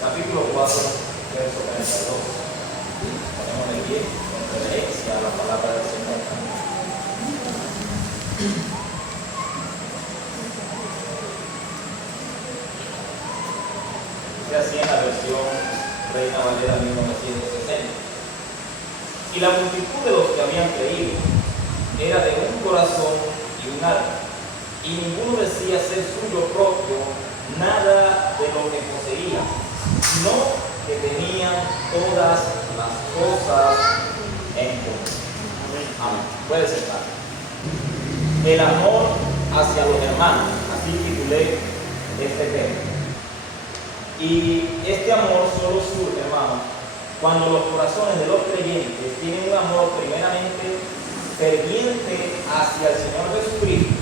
capítulo 4, verso 32. Ponemos de pie en reverencia a la palabra del Señor. Dice así en la versión Reina Valera 1960. Y la multitud de los que habían creído era de un corazón y un alma, y ninguno decía ser suyo propio nada de lo que poseía, sino que tenían todas las cosas en común. Amén. Puede sentar. El amor hacia los hermanos, así titulé este tema. Y este amor solo surge, hermano, cuando los corazones de los creyentes tienen un amor primeramente ferviente hacia el Señor Jesucristo.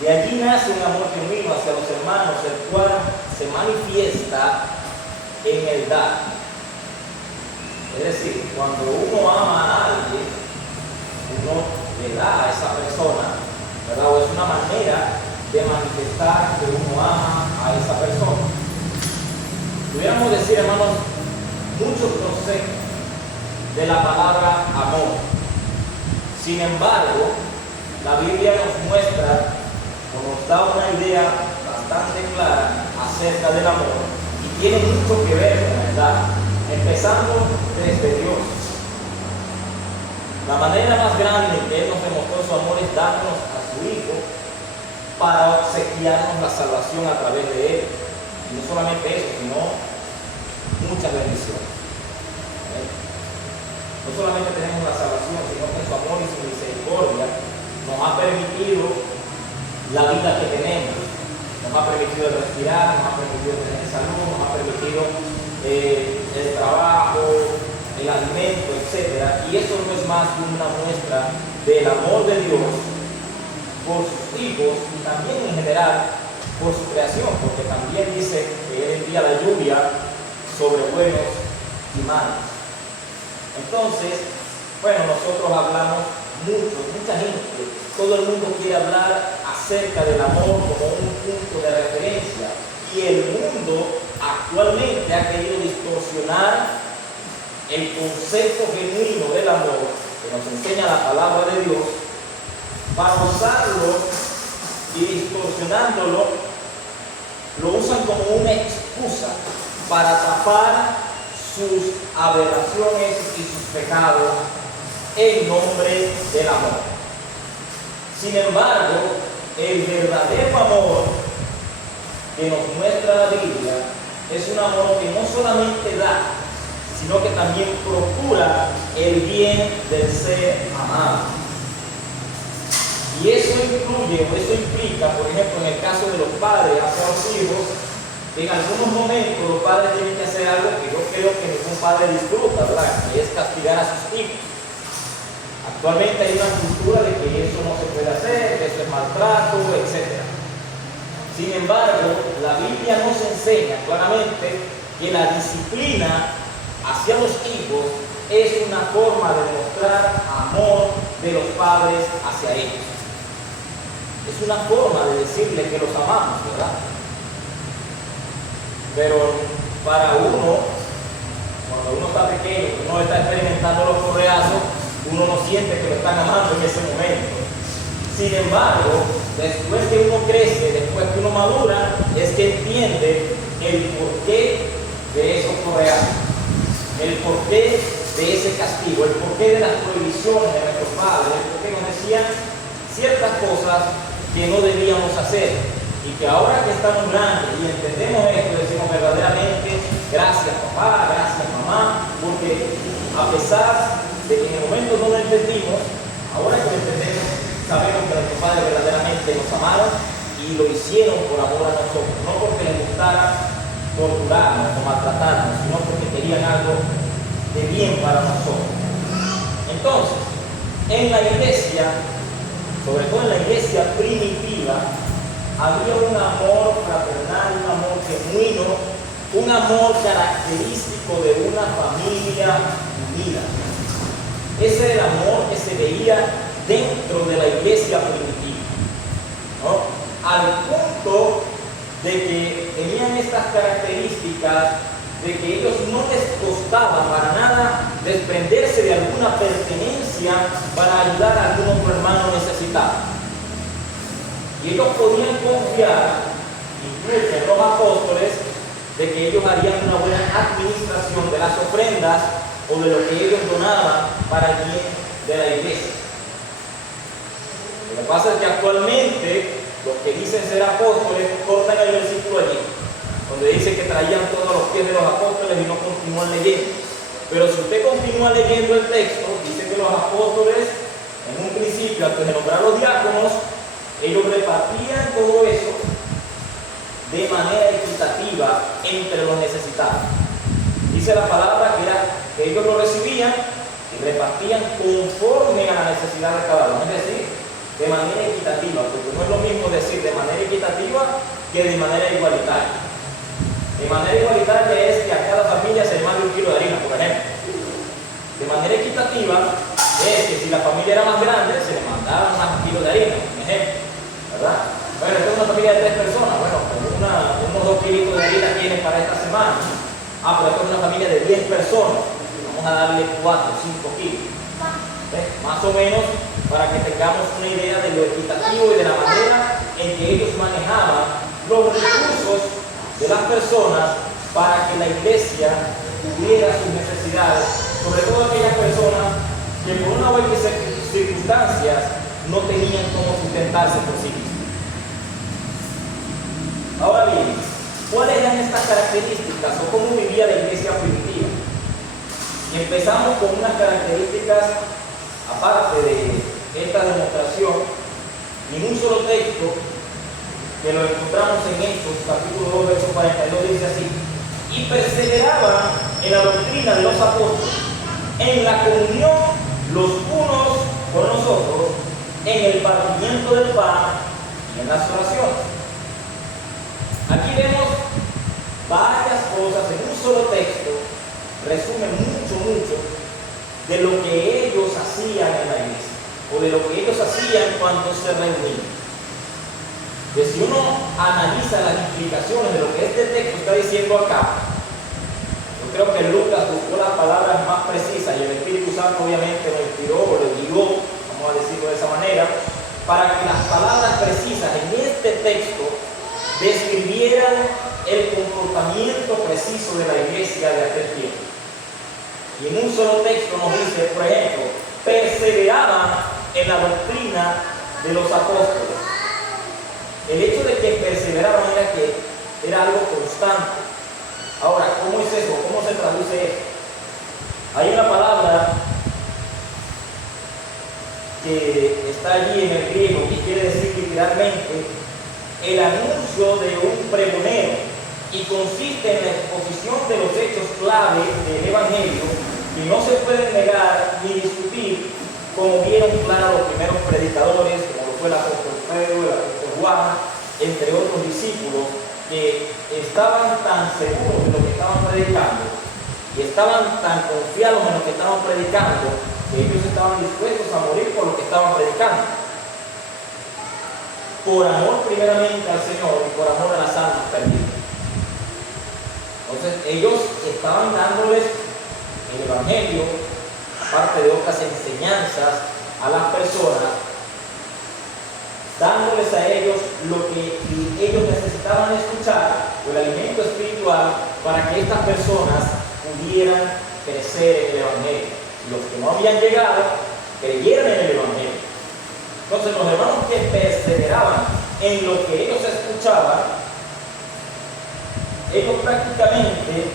De allí nace un amor genuino hacia los hermanos, el cual se manifiesta en el dar. Es decir, cuando uno ama a alguien, uno le da a esa persona, ¿verdad? O es una manera de manifestar que uno ama a esa persona. Pudiéramos decir, hermanos, muchos conceptos de la palabra amor. Sin embargo, la Biblia nos muestra o nos da una idea bastante clara acerca del amor y tiene mucho que ver con la edad, empezando desde Dios. La manera más grande en que Él nos demostró su amor es darnos a su Hijo para obsequiarnos la salvación a través de Él. Y no solamente eso, sino muchas bendiciones. No solamente tenemos la salvación, sino que su amor y su misericordia nos ha permitido la vida que tenemos, nos ha permitido respirar, nos ha permitido tener salud, nos ha permitido el trabajo, el alimento, etc. Y eso no es más que una muestra del amor de Dios por sus hijos y también en general por su creación, porque también dice que Él envía la lluvia sobre buenos y malos. Entonces, bueno, nosotros hablamos mucha gente, todo el mundo quiere hablar acerca del amor como un punto de referencia, y el mundo actualmente ha querido distorsionar el concepto genuino del amor que nos enseña la palabra de Dios para usarlo y distorsionándolo, lo usan como una excusa para tapar sus aberraciones y sus pecados en nombre del amor. Sin embargo, el verdadero amor que nos muestra la Biblia es un amor que no solamente da, sino que también procura el bien del ser amado. Y eso incluye, o eso implica, por ejemplo, en el caso de los padres hacia los hijos, en algunos momentos los padres tienen que hacer algo que yo creo que ningún padre disfruta, ¿verdad? Que es castigar a sus hijos. Actualmente hay una cultura de que eso no se puede hacer, que eso es maltrato, etc. Sin embargo, la Biblia nos enseña claramente que la disciplina hacia los hijos es una forma de mostrar amor de los padres hacia ellos. Es una forma de decirle que los amamos, ¿verdad? Pero para uno, cuando uno está pequeño, uno está experimentando los correazos, uno no siente que lo están amando en ese momento. Sin embargo, después que uno crece, después que uno madura, es que entiende el porqué de esos correazos, el porqué de ese castigo, el porqué de las prohibiciones de nuestros padres, el porqué nos decían ciertas cosas que no debíamos hacer. Y que ahora que estamos grandes y entendemos esto, decimos verdaderamente, gracias papá, gracias mamá, porque a pesar de que en el momento no lo entendimos, ahora que lo entendemos, sabemos que nuestros padres verdaderamente nos amaron y lo hicieron por amor a nosotros, no porque les gustara torturarnos o maltratarnos, sino porque querían algo de bien para nosotros. Entonces, en la iglesia, sobre todo en la iglesia primitiva, había un amor fraternal, un amor genuino, un amor característico de una familia unida. Ese era el amor que se veía dentro de la iglesia primitiva, ¿no? Al punto de que tenían estas características, de que ellos no les costaba para nada desprenderse de alguna pertenencia para ayudar a algún otro hermano necesitado. Y ellos podían confiar, incluso en los apóstoles, de que ellos harían una buena administración de las ofrendas o de lo que ellos donaban para el bien de la iglesia. Lo que pasa es que actualmente los que dicen ser apóstoles cortan el versículo allí, donde dice que traían todos los pies de los apóstoles y no continúan leyendo. Pero si usted continúa leyendo el texto, dice que los apóstoles, en un principio, antes de nombrar los diáconos, ellos repartían todo eso de manera equitativa entre los necesitados. Dice la palabra que ellos lo recibían y repartían conforme a la necesidad de cada uno, es decir, de manera equitativa, porque no es lo mismo decir de manera equitativa que de manera igualitaria. De manera igualitaria es que a cada familia se le mande 1 kilo de harina, por ejemplo. De manera equitativa es que si la familia era más grande, se le mandaban más kilos de harina, por ejemplo, ¿verdad? Bueno, esta es una familia de 3 personas, bueno, pues unos 2 kilos de harina tienen para esta semana. Ah, pero esta es una familia de 10 personas, vamos a darle 4 o 5 kilos. Más o menos para que tengamos una idea de lo equitativo y de la manera en que ellos manejaban los recursos de las personas para que la iglesia cubriera sus necesidades, sobre todo aquellas personas que por una u otra circunstancias no tenían cómo sustentarse por sí mismos. Ahora bien, ¿cuáles eran estas características o cómo vivía la iglesia primitiva? Y empezamos con unas características, aparte de esta demostración, en un solo texto que lo encontramos en Hechos, capítulo 2, verso 42, dice así: y perseveraban en la doctrina de los apóstoles, en la comunión los unos con los otros, en el partimiento del pan y en las oraciones. Aquí vemos varias cosas en un solo texto, resumen mucho de lo que ellos hacían en la iglesia, o de lo que ellos hacían cuando se reunían. Pues si uno analiza las implicaciones de lo que este texto está diciendo acá, yo creo que Lucas buscó las palabras más precisas y el Espíritu Santo obviamente lo inspiró o lo guió, vamos a decirlo de esa manera, para que las palabras precisas en este texto describieran el comportamiento preciso de la iglesia de aquel tiempo. Y en un solo texto nos dice, por ejemplo, perseveraban en la doctrina de los apóstoles. El hecho de que perseveraban era que era algo constante. Ahora, ¿cómo es eso? ¿Cómo se traduce esto? Hay una palabra que está allí en el griego y quiere decir literalmente el anuncio de un pregonero, y consiste en la exposición de los hechos clave del Evangelio que no se pueden negar ni discutir, como vieron claro los primeros predicadores, como lo fue el apóstol Pedro, el apóstol Juan, entre otros discípulos, que estaban tan seguros de lo que estaban predicando y estaban tan confiados en lo que estaban predicando, que ellos estaban dispuestos a morir por lo que estaban predicando, por amor primeramente al Señor y por amor a las almas perdidas. Entonces ellos estaban dándoles el Evangelio, aparte de otras enseñanzas, a las personas, dándoles a ellos lo que ellos necesitaban escuchar, el alimento espiritual, para que estas personas pudieran crecer en el Evangelio. Y los que no habían llegado, creyeran en el Evangelio. Entonces los hermanos que perseveraban en lo que ellos escuchaban, ellos prácticamente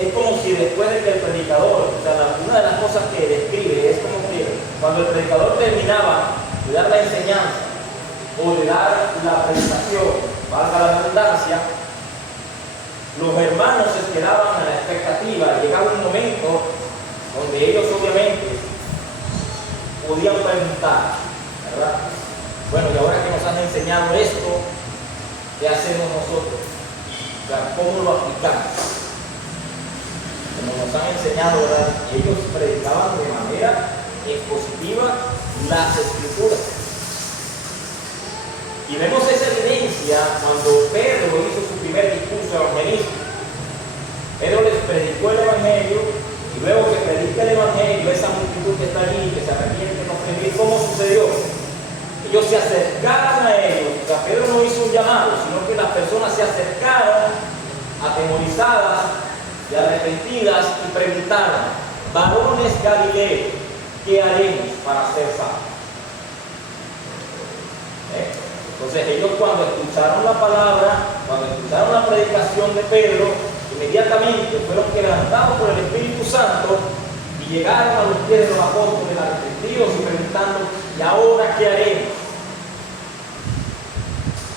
es como si después de que el predicador, o sea, una de las cosas que describe es como que cuando el predicador terminaba de dar la enseñanza o de dar la predicación, valga la redundancia, los hermanos se quedaban a la expectativa. Llegaba un momento donde ellos obviamente podían preguntar, ¿verdad? Bueno, y ahora que nos han enseñado esto, ¿qué hacemos nosotros? O sea, ¿cómo lo aplicamos? Como nos han enseñado, ¿verdad? Ellos predicaban de manera expositiva las Escrituras. Y vemos esa evidencia cuando Pedro hizo su primer discurso evangelístico. Pedro les predicó el Evangelio, y luego que predica el Evangelio, esa multitud que está allí, que se arrepiente, no cree, ¿cómo sucedió? Ellos se acercaron a ellos. O sea, Pedro no hizo un llamado, sino que las personas se acercaron atemorizadas y arrepentidas y preguntaron: varones Galileos, ¿qué haremos para ser salvos? Entonces ellos, cuando escucharon la palabra, cuando escucharon la predicación de Pedro, inmediatamente fueron quebrantados por el Espíritu Santo y llegaron a los pies de los apóstoles arrepentidos y preguntando: ¿y ahora qué haremos?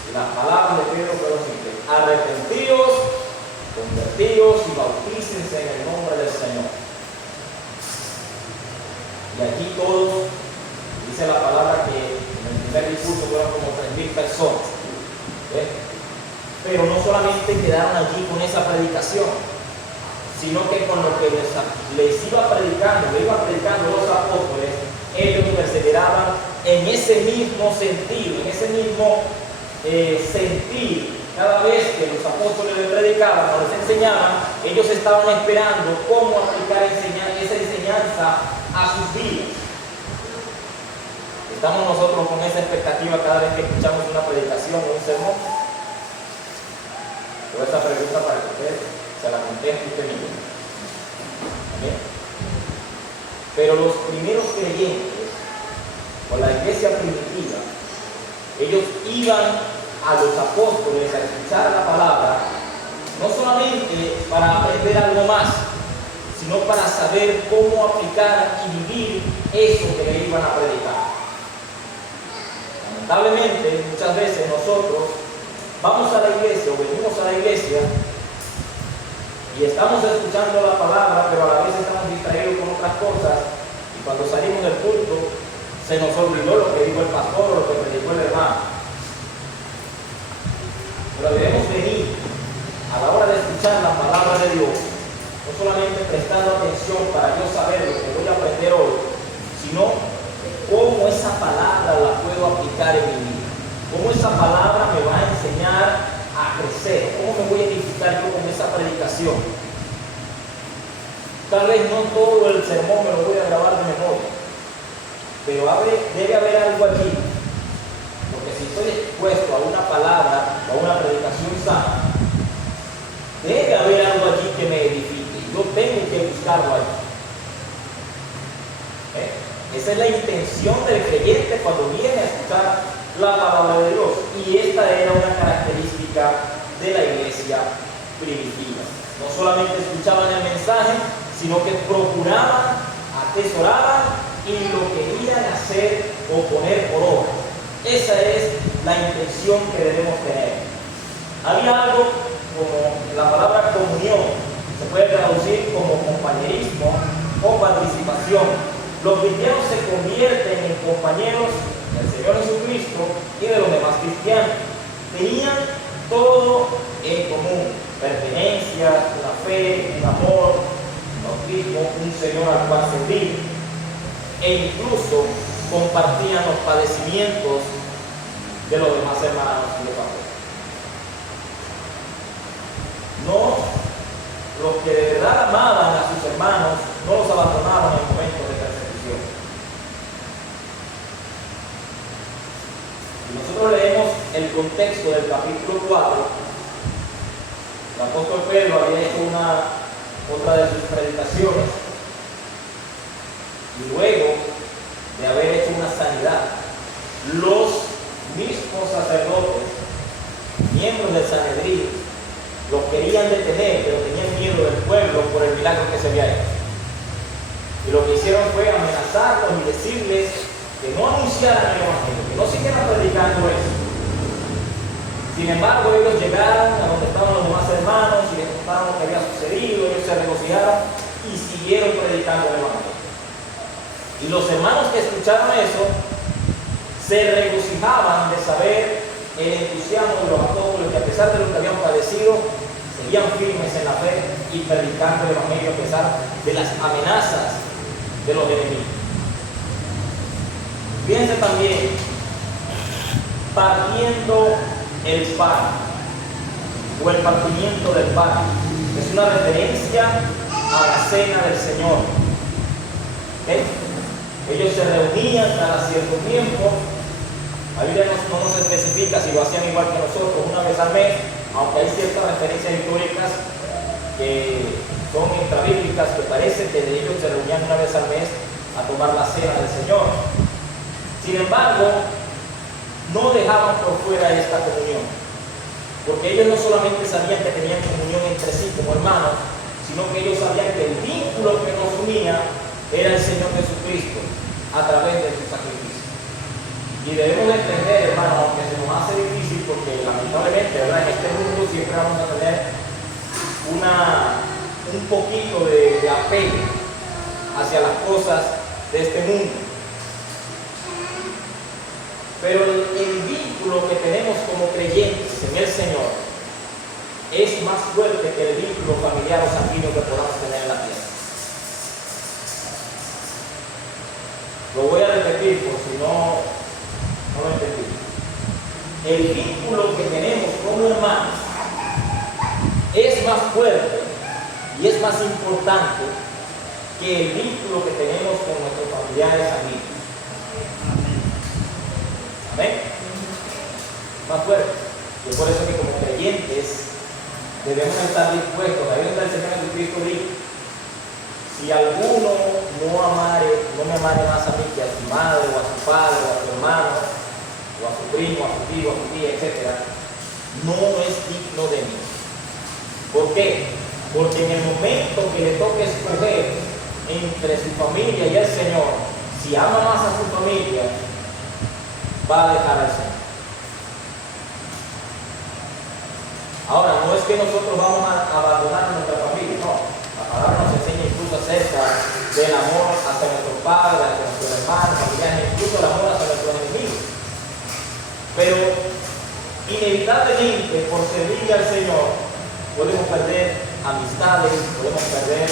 Y las palabras de Pedro fueron simples: arrepentidos, convertidos y bautícense en el nombre del Señor. Y aquí todos, dice la palabra que en el primer discurso fueron como 3,000 personas. Pero no solamente quedaron allí con esa predicación, sino que con lo que les iba predicando, le iban predicando los apóstoles, ellos perseveraban en ese mismo sentido, en ese mismo sentir. Cada vez que los apóstoles les predicaban o les enseñaban, ellos estaban esperando cómo aplicar esa enseñanza a sus vidas. ¿Estamos nosotros con esa expectativa cada vez que escuchamos una predicación o un sermón? Pero esta pregunta para que usted se la conteste usted mismo. ¿Amén? Pero los primeros creyentes, o la iglesia primitiva, ellos iban a los apóstoles a escuchar la palabra, no solamente para aprender algo más, sino para saber cómo aplicar y vivir eso que le iban a predicar. Lamentablemente, muchas veces nosotros vamos a la iglesia o venimos a la iglesia y estamos escuchando la palabra, pero a la vez estamos distraídos con otras cosas, y cuando salimos del culto se nos olvidó lo que dijo el pastor o lo que predicó el hermano. Pero debemos venir a la hora de escuchar la palabra de Dios, no solamente prestando atención para yo saber lo que voy a aprender hoy, sino cómo esa palabra la puedo aplicar en mi vida, cómo esa palabra me va a enseñar a crecer, cómo me voy a edificar yo con esa predicación. Tal vez no todo el sermón me lo voy a grabar de memoria, pero debe haber algo allí, porque si estoy expuesto a una palabra o a una predicación sana, debe haber algo allí que me edifique. Yo tengo que buscarlo allí. Esa es la intención del creyente cuando viene a escuchar la palabra de Dios. Y esta era una característica de la iglesia primitiva. No solamente escuchaban el mensaje, sino que procuraban, atesoraban y lo querían hacer o poner por obra. Esa es la intención que debemos tener. Había algo como la palabra comunión, se puede traducir como compañerismo o participación. Los cristianos se convierten en compañeros del Señor Jesucristo y de los demás cristianos. Tenían todo en común: pertenencia, una fe, un amor, un bautismo, un Señor al cual servir, e incluso compartían los padecimientos de los demás hermanos y de familia. No, los que de verdad amaban a sus hermanos no los abandonaron en momentos de persecución. Y nosotros leemos el contexto del capítulo 4. El apóstol Pedro había hecho otra de sus predicaciones, y luego de haber hecho una sanidad, los mismos sacerdotes, miembros del Sanedrín, los querían detener, pero tenían miedo del pueblo por el milagro que se había hecho. Y lo que hicieron fue amenazarlos y decirles que no anunciaran el Evangelio, que no siguieran predicando eso. Sin embargo, ellos llegaron a donde estaban los demás hermanos y les contaron lo que había sucedido. Ellos se regocijaron y siguieron predicando el Evangelio. Y los hermanos que escucharon eso se regocijaban de saber el entusiasmo de los apóstoles, que a pesar de lo que habían padecido, seguían firmes en la fe y predicando el Evangelio a pesar de las amenazas de los enemigos. Fíjense también partiendo el pan o el partimiento del pan. Es una referencia a la cena del Señor. ¿Okay? Ellos se reunían cada cierto tiempo. La Biblia no nos especifica si lo hacían igual que nosotros, una vez al mes, aunque hay ciertas referencias históricas que son extrabíblicas, que parece que de ellos se reunían una vez al mes a tomar la cena del Señor. Sin embargo, no dejaban por fuera esta comunión, porque ellos no solamente sabían que tenían comunión entre sí como hermanos, sino que ellos sabían que el vínculo que nos unía era el Señor Jesucristo a través de su sacrificio. Y debemos entender, hermanos, aunque se nos hace difícil, porque lamentablemente, ¿verdad?, en este mundo siempre vamos a tener un poquito de apego hacia las cosas de este mundo. Pero el vínculo que tenemos como creyentes en el Señor es más fuerte que el vínculo familiar o sanguíneo que podamos tener en la tierra. Lo voy a repetir por si no lo entendí. El vínculo que tenemos como hermanos es más fuerte y es más importante que el vínculo que tenemos con nuestros familiares sanguíneos. Amén. Más fuerte. Y es por eso que como creyentes debemos estar dispuestos. La Biblia del Señor Jesucristo dice: si alguno no me amare más a mí que a su madre, o a su padre, o a su hermano, o a su primo, a su tío, a su tía, etc., no es digno de mí. ¿Por qué? Porque en el momento que le toque escoger entre su familia y el Señor, si ama más a su familia, va a dejar al Señor. Ahora, no es que nosotros vamos a abandonar nuestra familia, no. La palabra nos enseña incluso acerca del amor hacia nuestros padres, hacia nuestros hermanos, familiares, incluso el amor hacia nuestros enemigos. Pero inevitablemente, por servirle al Señor, podemos perder amistades, podemos perder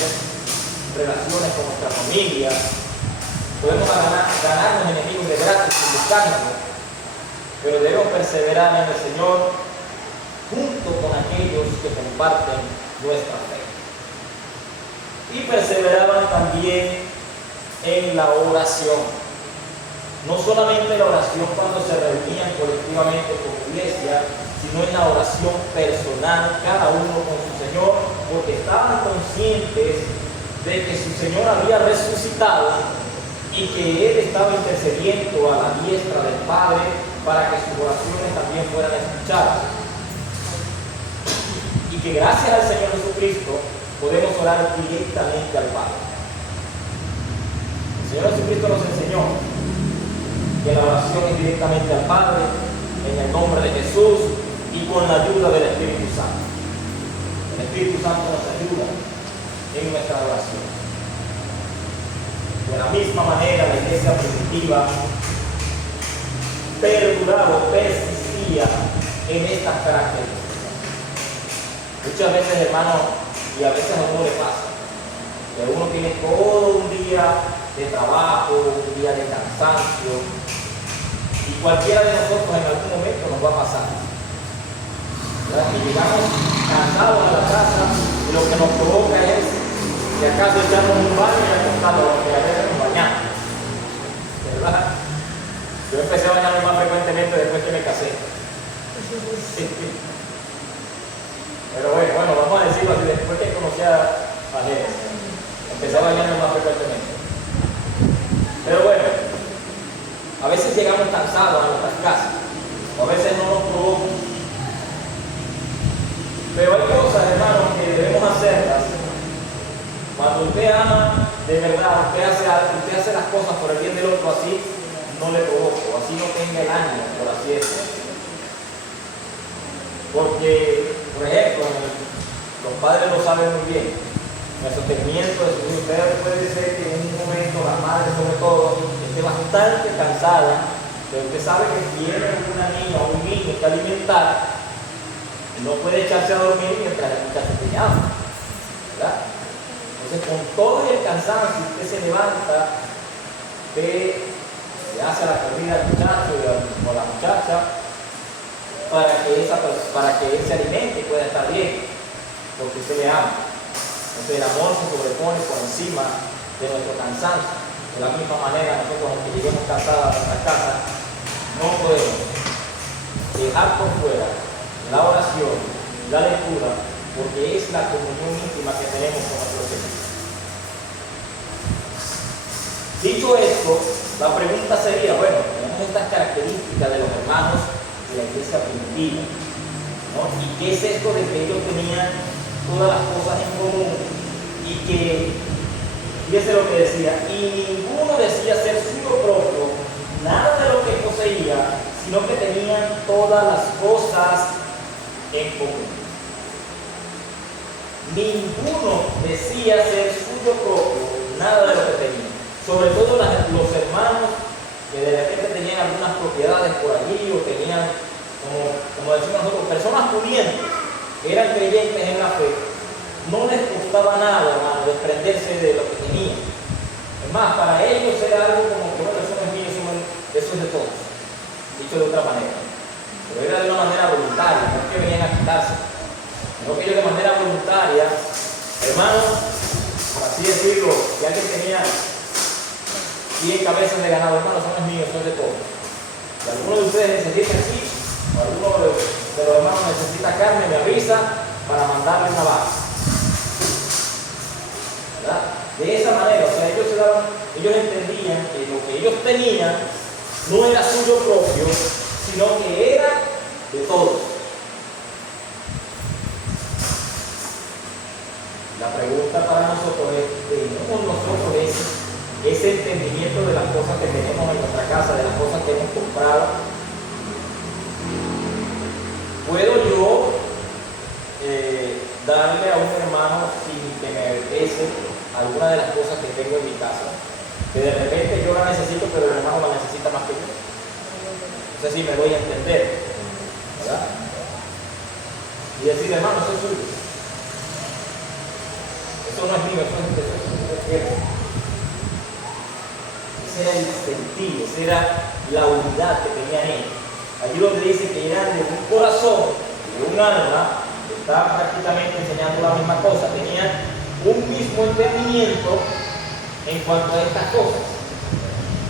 relaciones con nuestra familia, podemos ganarnos enemigos de gratis sin buscarnos, pero debemos perseverar en el Señor junto con aquellos que comparten nuestra fe. Y perseveraban también en la oración. No solamente la oración cuando se reunían colectivamente como iglesia, sino en la oración personal, cada uno con su Señor, porque estaban conscientes de que su Señor había resucitado y que Él estaba intercediendo a la diestra del Padre para que sus oraciones también fueran escuchadas. Y que gracias al Señor Jesucristo podemos orar directamente al Padre. El Señor Jesucristo nos enseñó que la oración es directamente al Padre, en el nombre de Jesús y con la ayuda del Espíritu Santo. El Espíritu Santo nos ayuda en nuestra oración. De la misma manera, la iglesia primitiva perduraba o persistía en estas características. Muchas veces, hermano, y a veces a uno le pasa, que uno tiene todo un día de trabajo, un día de cansancio, y cualquiera de nosotros en algún momento nos va a pasar. ¿Verdad? Y llegamos cansados a la casa y lo que nos provoca es, si acaso echarnos un baño y acostarnos, porque a veces nos bañamos. ¿Verdad? Yo empecé a bañarme más frecuentemente después que me casé. Pero bueno, vamos a decirlo así, después que conocí a Jerez, empecé a bañarme más frecuentemente. Pero bueno, a veces llegamos cansados a nuestras casas, o a veces no nos provocan. Pero hay cosas, hermanos, que debemos hacerlas. Cuando usted ama de verdad, usted hace las cosas por el bien del otro, así no le provoca, o así no tenga el ánimo, por así decirlo. Porque, por ejemplo, los padres lo saben muy bien. En el sostenimiento de sus hijos, puede ser que en un momento la madre, sobre todo, esté bastante cansada, pero usted sabe que tiene una niña o un niño que alimentar, y no puede echarse a dormir mientras el muchacho se llama, ¿verdad? Entonces, con todo el cansancio, usted se levanta, le hace la comida al muchacho o a la muchacha, para que él se alimente y pueda estar bien, porque usted le ama. Entonces el amor se sobrepone por encima de nuestro cansancio. De la misma manera, nosotros, aunque lleguemos cansados a nuestra casa, no podemos dejar por fuera la oración, la lectura, porque es la comunión íntima que tenemos con nuestro Señor. Dicho esto, la pregunta sería, bueno, tenemos estas características de los hermanos de la iglesia primitiva, ¿no? ¿Y qué es esto de que ellos tenían todas las cosas en común? Y que, fíjese lo que decía, y ninguno decía ser suyo propio, nada de lo que poseía, sino que tenían todas las cosas en común. Ninguno decía ser suyo propio, nada de lo que tenía. Sobre todo los hermanos que de repente tenían algunas propiedades por allí o tenían, como decimos nosotros, personas pudientes, que eran creyentes en la fe, no les costaba nada, hermano, desprenderse de lo que tenían. Es más, para ellos era algo como que, bueno, eso no es mío, eso es de todos, dicho de otra manera. Pero era de una manera voluntaria, no es que venían a quitarse, sino que ellos de manera voluntaria, hermanos, por así decirlo, si alguien tenía 100 cabezas de ganado, hermano, eso no es mío, eso es de todos. Si alguno de ustedes necesita sí, o alguno de los hermanos necesita carne, me avisa para mandarle una vaca. ¿Verdad? De esa manera, o sea, ellos entendían que lo que ellos tenían no era suyo propio, sino que era de todos. La pregunta para nosotros es, ¿tenemos nosotros ese entendimiento de las cosas que tenemos en nuestra casa, de las cosas que hemos comprado? ¿Puedo yo darle a un hermano sin que me merece alguna de las cosas que tengo en mi casa? Que de repente yo la necesito, pero el hermano la necesita más que yo. No sé si me voy a entender, ¿verdad? Y decir, hermano, eso es suyo. Eso no es mío, eso es cierto. Ese era el sentido, esa era la unidad que tenían ellos. Allí donde dice que eran de un corazón, de un alma, está prácticamente enseñando la misma cosa. Tenían un mismo entendimiento en cuanto a estas cosas,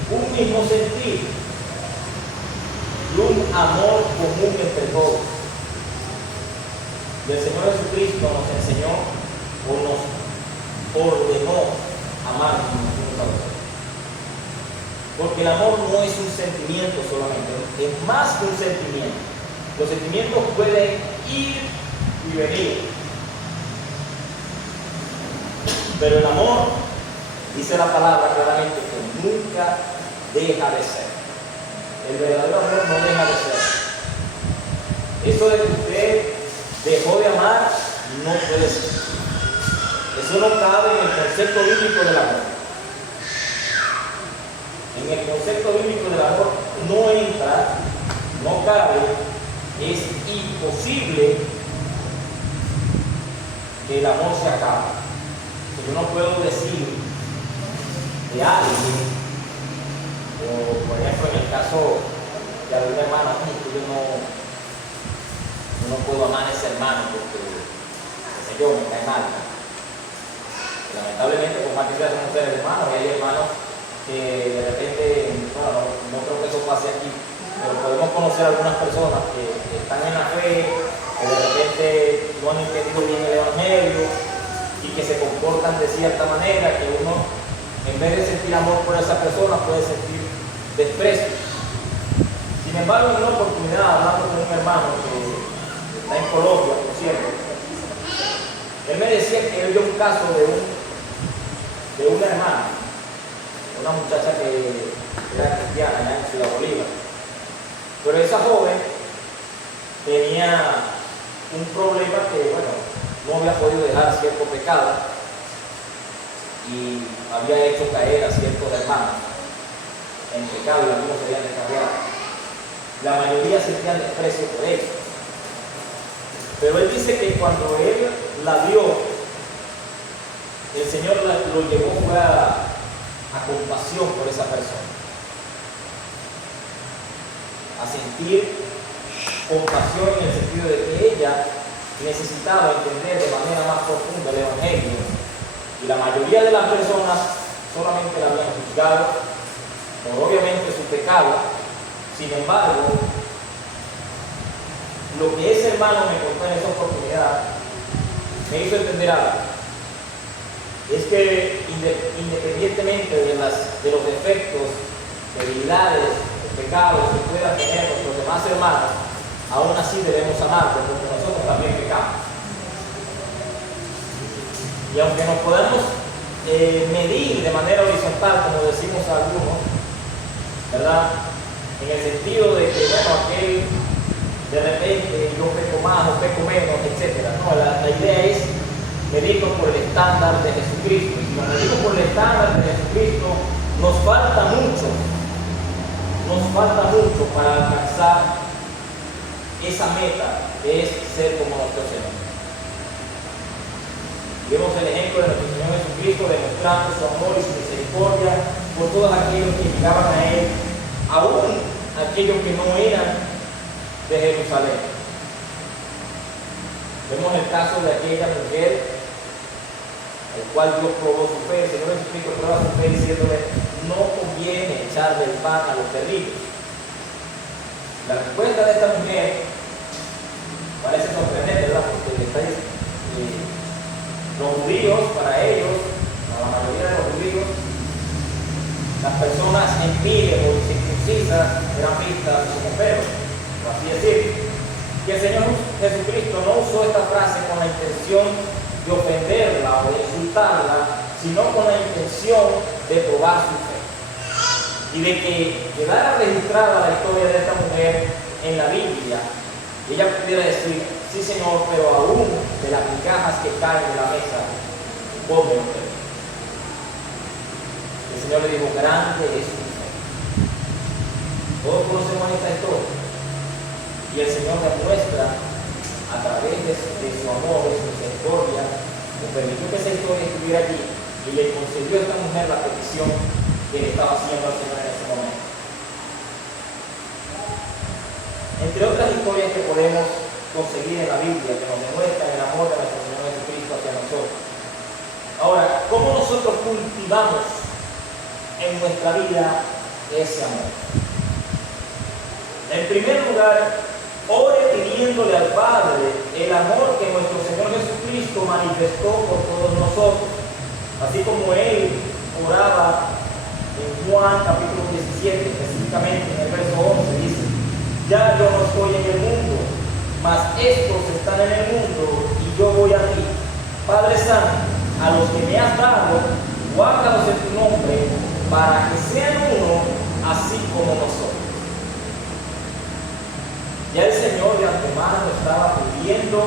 un mismo sentir y un amor común entre todos. Y el Señor Jesucristo nos enseñó o nos ordenó amar unos a otros. Porque el amor no es un sentimiento solamente, es más que un sentimiento. Los sentimientos pueden ir y venir. Pero el amor, dice la palabra claramente, que nunca deja de ser. El verdadero amor no deja de ser. Eso de que usted dejó de amar, no puede ser. Eso no cabe en el concepto bíblico del amor. En el concepto bíblico del amor no entra, no cabe, es imposible que el amor se acabe. Yo no puedo decir de alguien, o por ejemplo en el caso de algún hermano, yo no puedo amar a ese hermano porque, qué sé yo, me cae mal. Lamentablemente, por más que sea, somos seres hermanos, y hay hermanos que de repente, bueno, no creo que eso pase aquí, pero podemos conocer algunas personas que están en la fe, que de repente no han entendido bien el evangelio y que se comportan de cierta manera, que uno, en vez de sentir amor por esa persona, puede sentir desprecio. Sin embargo, en una oportunidad, hablando con un hermano que está en Colombia, por cierto, él me decía que él vio un caso de una hermana, una muchacha que era cristiana allá en Ciudad Bolívar. Pero esa joven tenía un problema que, bueno, no había podido dejar cierto pecado y había hecho caer a ciertos hermanos en pecado y algunos se habían descarriado. La mayoría sentían desprecio por él. Pero él dice que cuando él la vio, el Señor lo llevó fue a compasión por esa persona, a sentir compasión en el sentido de que ella necesitaba entender de manera más profunda el Evangelio. Y la mayoría de las personas solamente la habían juzgado por obviamente su pecado. Sin embargo, lo que ese hermano me contó en esa oportunidad me hizo entender algo. Es que independientemente de los defectos, debilidades, pecados que puedan tener nuestros demás hermanos, aún así debemos amarlos porque nosotros también pecamos. Y aunque nos podamos medir de manera horizontal, como decimos algunos, ¿verdad? En el sentido de que, bueno, aquel de repente yo peco más o peco menos, etc. No, la idea es medirnos por el estándar de Jesucristo. Y si nos medimos por el estándar de Jesucristo, nos falta mucho para alcanzar esa meta que es ser como nuestro Señor. Vemos el ejemplo de nuestro Señor Jesucristo demostrando su amor y su misericordia por todos aquellos que llegaban a Él, aún aquellos que no eran de Jerusalén. Vemos el caso de aquella mujer el cual Dios probó su fe. El Señor Jesucristo prueba su fe diciéndole: no conviene echarle el pan a los perrillos. La respuesta de esta mujer parece sorprendente, ¿verdad? Porque le está diciendo, los judíos, para ellos, para la mayoría de los judíos, las personas empíricas o incircuncisas eran vistas como perros, por así decir. Que el Señor Jesucristo no usó esta frase con la intención de ofenderla o de insultarla, sino con la intención de probar su fe. Y de que quedara registrada la historia de esta mujer en la Biblia, y ella pudiera decir: sí, Señor, pero aún de las migajas que caen de la mesa, come usted. El Señor le dijo: grande es tu fe. Todos conocemos esta historia. Y el Señor demuestra a través de su amor, de su misericordia, que permitió que esa historia estuviera allí y le concedió a esta mujer la petición que le estaba haciendo al Señor en ese momento. Entre otras historias que podemos conseguir en la Biblia que nos demuestran el amor de nuestro Señor Jesucristo hacia nosotros. Ahora, ¿cómo nosotros cultivamos en nuestra vida ese amor? En primer lugar, ore pidiéndole al Padre el amor que nuestro Señor Jesucristo manifestó por todos nosotros. Así como Él oraba en Juan capítulo 17, específicamente en el verso 11, dice: ya yo no estoy en el mundo, mas estos están en el mundo y yo voy a ti. Padre Santo, a los que me has dado, guárdalos en tu nombre, para que sean uno, así como nosotros. Ya el Señor de antemano estaba pidiendo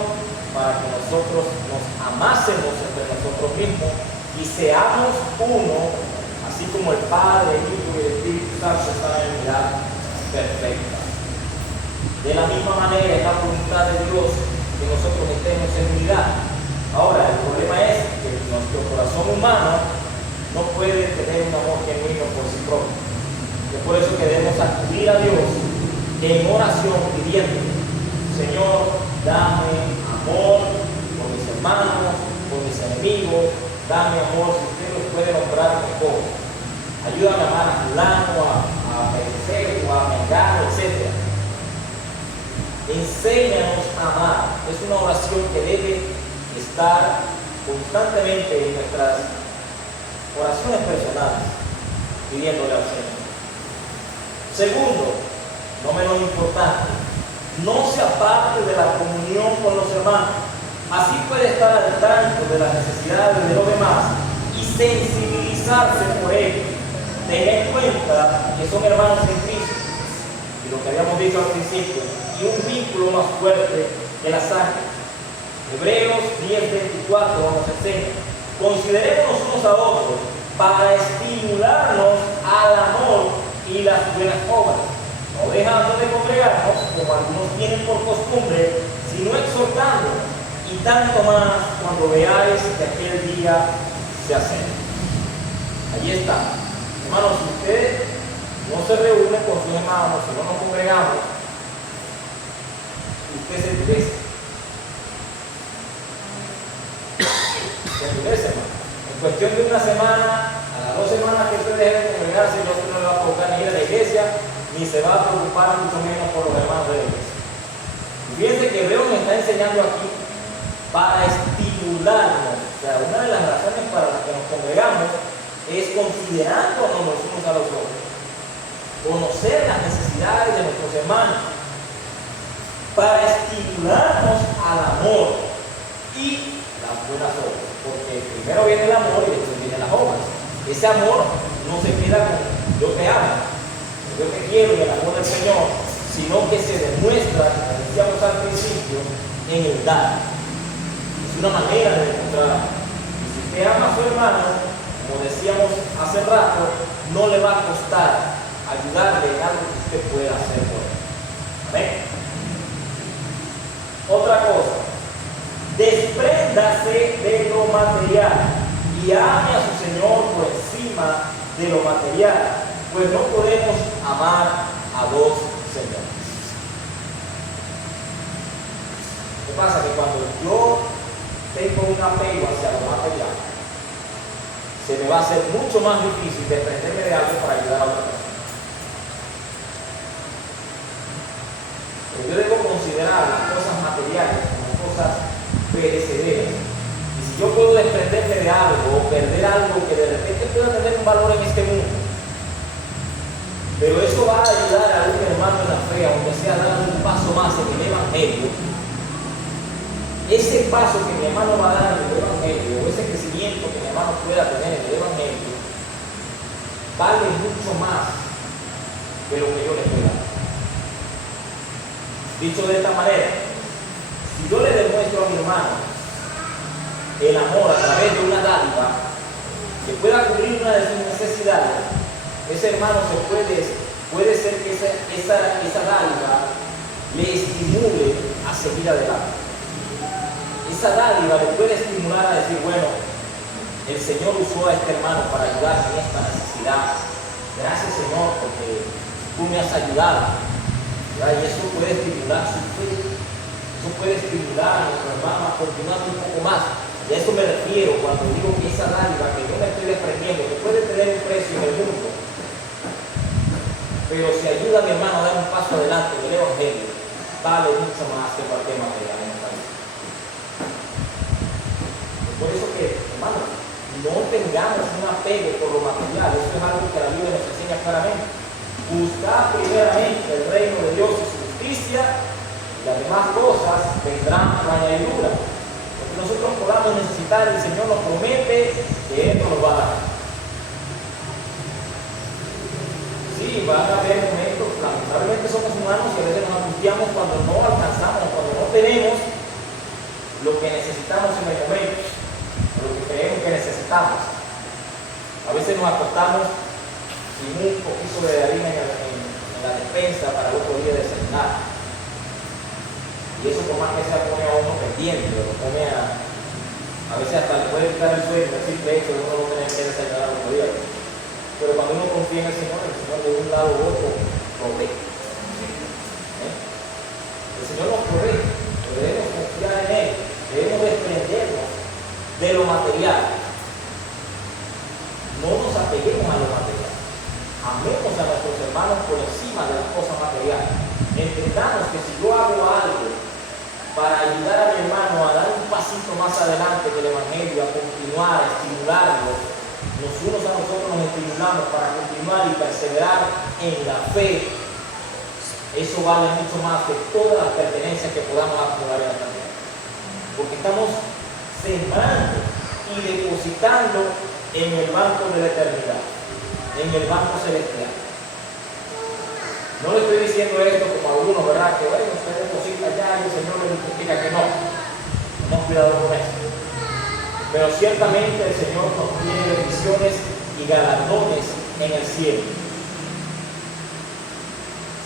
para que nosotros nos amásemos entre nosotros mismos y seamos uno, así como el Padre, el Hijo y el Espíritu Santo están en unidad perfecta. De la misma manera es la voluntad de Dios que nosotros estemos en unidad. Ahora, el problema es que nuestro corazón humano no puede tener un amor genuino por sí propio. Es por eso que debemos acudir a Dios en oración pidiendo: Señor, dame amor por mis hermanos, por mis enemigos, dame amor si usted los puede nombrar mejor. Ayúdame a amar a fulano, a Pedro, a Mengano, etc. Enséñanos a amar. Es una oración que debe estar constantemente en nuestras oraciones personales, pidiéndole al Señor. Segundo, no menos importante, no se aparte de la comunión con los hermanos. Así puede estar al tanto de las necesidades de los demás y sensibilizarse por ellos. Tenga en cuenta que son hermanos en Cristo, y lo que habíamos dicho al principio, y un vínculo más fuerte que la sangre. Hebreos 10:24 nos enseña: considerémonos unos a otros para estimularnos al amor y las buenas obras, no dejando de congregarnos como algunos tienen por costumbre, sino exhortando, y tanto más cuando veáis que aquel día se acerca. Allí está. Hermanos, si usted no se reúne con sus hermanos, si no nos congregamos, usted se endurece. Se endurece, hermano. En cuestión de una semana, a las 2 semanas que usted deje de congregarse, ya usted no le va a provocar ni ir a la iglesia, ni se va a preocupar mucho menos por los hermanos de la iglesia. Y fíjense que Hebreo nos está enseñando aquí para estimularnos. O sea, una de las razones para las que nos congregamos es considerándonos los unos a los otros, conocer las necesidades de nuestros hermanos, para estimularnos al amor y las buenas obras, porque primero viene el amor y después vienen las obras. Ese amor no se queda con yo te amo, yo te quiero y el amor del Señor, sino que se demuestra, como decíamos al principio, en el dar. Es una manera de demostrar amor. Y si usted ama a su hermano, como decíamos hace rato, no le va a costar ayudarle en algo que usted pueda hacer por él. ¿Amén? Otra cosa, despréndase de lo material y ame a su Señor por encima de lo material, pues no podemos amar a dos señores. ¿Qué pasa? Que cuando yo tengo un apego hacia lo material, se me va a hacer mucho más difícil desprenderme de algo para ayudar a otra persona. Pero yo debo considerar las cosas materiales como cosas perecederas. Y si yo puedo desprenderme de algo o perder algo que de repente pueda tener un valor en este mundo, pero eso va a ayudar a un hermano en la fe, aunque sea dando un paso más en el Evangelio, ese paso que mi hermano va a dar en el Evangelio, o ese crecimiento que mi hermano pueda tener en el Evangelio, vale mucho más que lo que yo le pueda dar. Dicho de esta manera, si yo le demuestro a mi hermano el amor a través de una dádiva que pueda cubrir una de sus necesidades, ese hermano puede ser que esa dádiva le estimule a seguir adelante. Esa dádiva le puede estimular a decir, bueno, el Señor usó a este hermano para ayudarme en esta necesidad. Gracias, Señor, porque tú me has ayudado. Y eso puede estimular su fe, eso puede estimular a nuestro hermano a continuar un poco más. Y a eso me refiero cuando digo que esa dádiva que yo me estoy desprendiendo, que puede tener un precio en el mundo, pero si ayuda a mi hermano a dar un paso adelante en el Evangelio, vale mucho más que cualquier material en esta vida. Por eso que, hermano, no tengamos un apego por lo material. Eso es algo que la Biblia nos enseña claramente. Buscar primeramente el reino de Dios y su justicia, y las demás cosas vendrán por añadidura. Porque nosotros podamos necesitar, el Señor nos promete que Él nos lo va a dar. Sí, van a haber momentos, lamentablemente somos humanos y a veces nos angustiamos cuando no alcanzamos, cuando no tenemos lo que necesitamos en el momento, lo que creemos que necesitamos. A veces nos acostamos sin un poquito de harina en la despensa para el otro día desayunar. Y eso por más que sea pone a uno pendiente, lo pone a veces hasta le puede quitar el sueño, el simple hecho de uno no tener que desayunar al otro día. Pero cuando uno confía en el Señor de un lado u otro provee. El Señor nos provee, pero debemos confiar en Él, debemos desprendernos de lo material. No nos apeguemos a lo material. Amemos a nuestros hermanos por encima de las cosas materiales. Entendamos que si yo hago algo para ayudar a mi hermano a dar un pasito más adelante del Evangelio, a continuar, a estimularlo, los unos a nosotros nos estimulamos para continuar y perseverar en la fe, eso vale mucho más que todas las pertenencias que podamos acumular en esta vida. Porque estamos sembrando y depositando en el banco de la eternidad, en el banco celestial. No le estoy diciendo esto como a algunos, ¿verdad? Que bueno, usted deposita ya y el Señor le justifica que no. Tenemos cuidado con eso. Pero ciertamente el Señor nos tiene bendiciones y galardones en el cielo.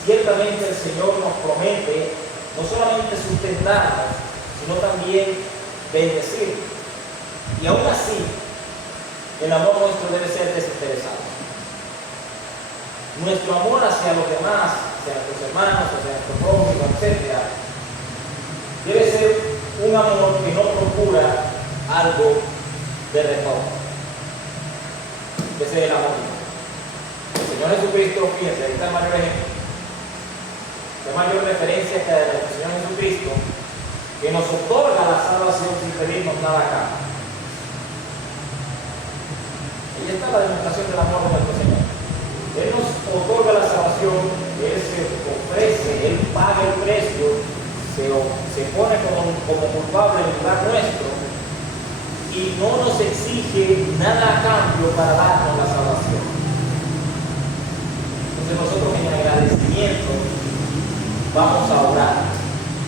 Ciertamente el Señor nos promete no solamente sustentarnos, sino también bendecirnos. Y aún así, el amor nuestro debe ser desinteresado. Nuestro amor hacia los demás, hacia nuestros hermanos, hacia nuestro prójimo, etc., debe ser un amor que no procura algo de retorno. Ese es el amor. El Señor Jesucristo, fíjense, ahí está el mayor ejemplo. La mayor referencia que del Señor Jesucristo, que nos otorga la salvación sin pedirnos nada a cambio. Ahí está la demostración del amor de nuestro Señor. Él nos otorga la salvación, Él se ofrece, Él paga el precio, se pone como culpable en lugar nuestro y no nos exige nada a cambio para darnos la salvación. Entonces nosotros en agradecimiento vamos a orar,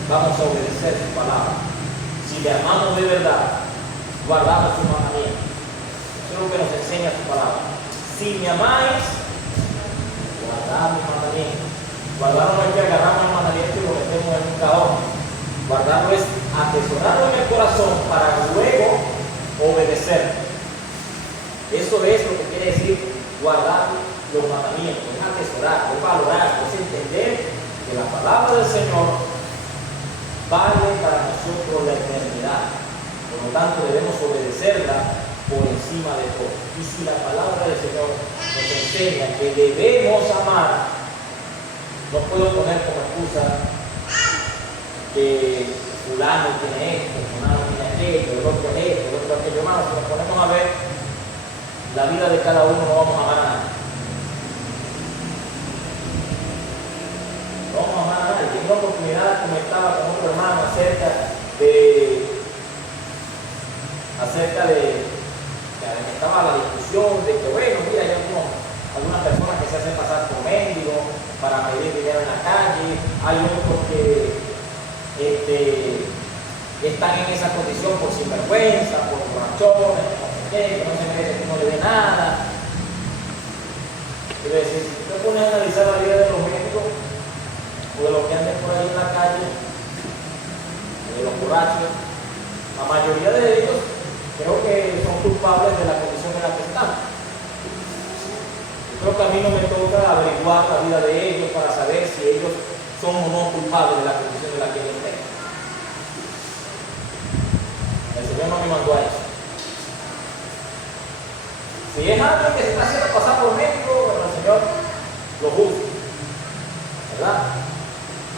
vamos a obedecer su palabra. Si le amamos de verdad, guardamos su mandamiento. Eso es lo que nos enseña su palabra. Si me amáis, guardad mis mandamientos. Guardarlo no es que agarramos el mandamiento y lo metemos en un cajón. Guardarlo es atesorarlo en el corazón para luego obedecer. Eso es lo que quiere decir guardar los mandamientos, es atesorar, es valorar, es entender que la palabra del Señor vale para nosotros la eternidad. Por lo tanto, debemos obedecerla por encima de todo. Y si la palabra del Señor nos enseña que debemos amar, no puedo poner como excusa que fulano tiene esto, fulano tiene aquello, el otro esto, el otro aquello más. Si nos ponemos a ver la vida de cada uno, no vamos a amar a nadie. No vamos a amar a nadie. En una oportunidad comentaba con otro hermano acerca de que estaba la discusión de que, bueno, mira, hay algunas personas que se hacen pasar por mendigos para pedir dinero en la calle, hay otros que están en esa condición por sinvergüenza, por borrachones, no sé qué, que no se merece que no le dé nada. Quiero decir, si usted pone a analizar la vida de los mendigos o de los que andan por ahí en la calle, de los borrachos, la mayoría de ellos creo que son culpables de la condición en la que están. Yo creo que a mí no me toca averiguar la vida de ellos para saber si ellos son o no culpables de la condición en la que ellos estén. El Señor no me mandó a eso. Si es alguien que se está haciendo pasar por médico, bueno, el Señor lo juzga, ¿verdad?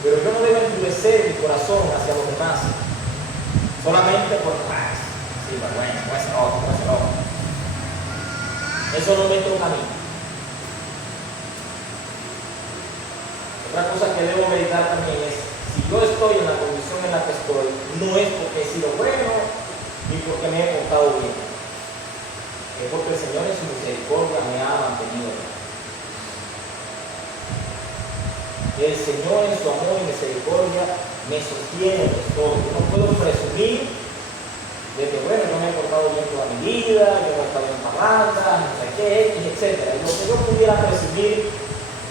Pero yo no debo endurecer mi corazón hacia los demás solamente por vergüenza, puede ser otro. Eso no me toca a mí. Otra cosa que debo meditar también es, si yo estoy en la condición en la que estoy, no es porque he sido bueno, ni porque me he portado bien. Es porque el Señor en su misericordia me ha mantenido. El Señor en su amor y misericordia me sostiene en todo. Yo no puedo presumir de que, bueno, yo me he portado bien toda mi vida, yo no he estado en parrandas, no sé qué, etc. Y lo que yo pudiera presumir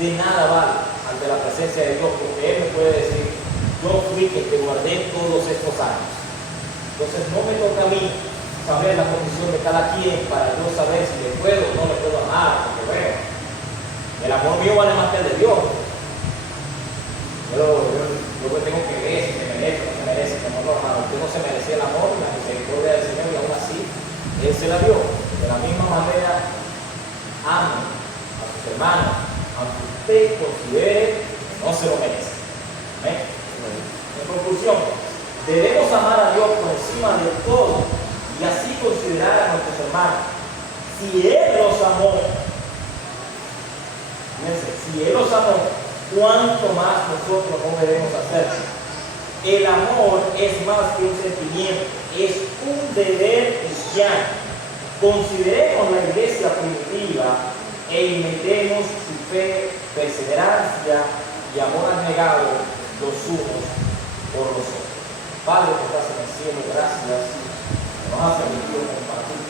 de nada vale ante la presencia de Dios, porque Él me puede decir, yo fui que te guardé todos estos años. Entonces no me toca a mí saber la condición de cada quien para yo saber si le puedo o no le puedo amar, porque bueno, el amor mío vale más que el de Dios. Yo tengo que ver si se merece o no se merece, como no, hermano, usted no se merecía el amor y la misericordia del Señor, y aún así Él se la dio. De la misma manera, ame a sus hermanos, aunque usted considere que no se lo merece. ¿Eh? En conclusión, debemos amar a Dios por encima de todo y así considerar a nuestros hermanos. Si Él los amó, fíjense, si Él los amó, ¿cuánto más nosotros no debemos hacerlo? El amor es más que un sentimiento, es un deber cristiano. Consideremos la iglesia primitiva e imitemos su fe, perseverancia y amor abnegado los unos por los otros. Padre que estás en el cielo, gracias. Nos has permitido compartir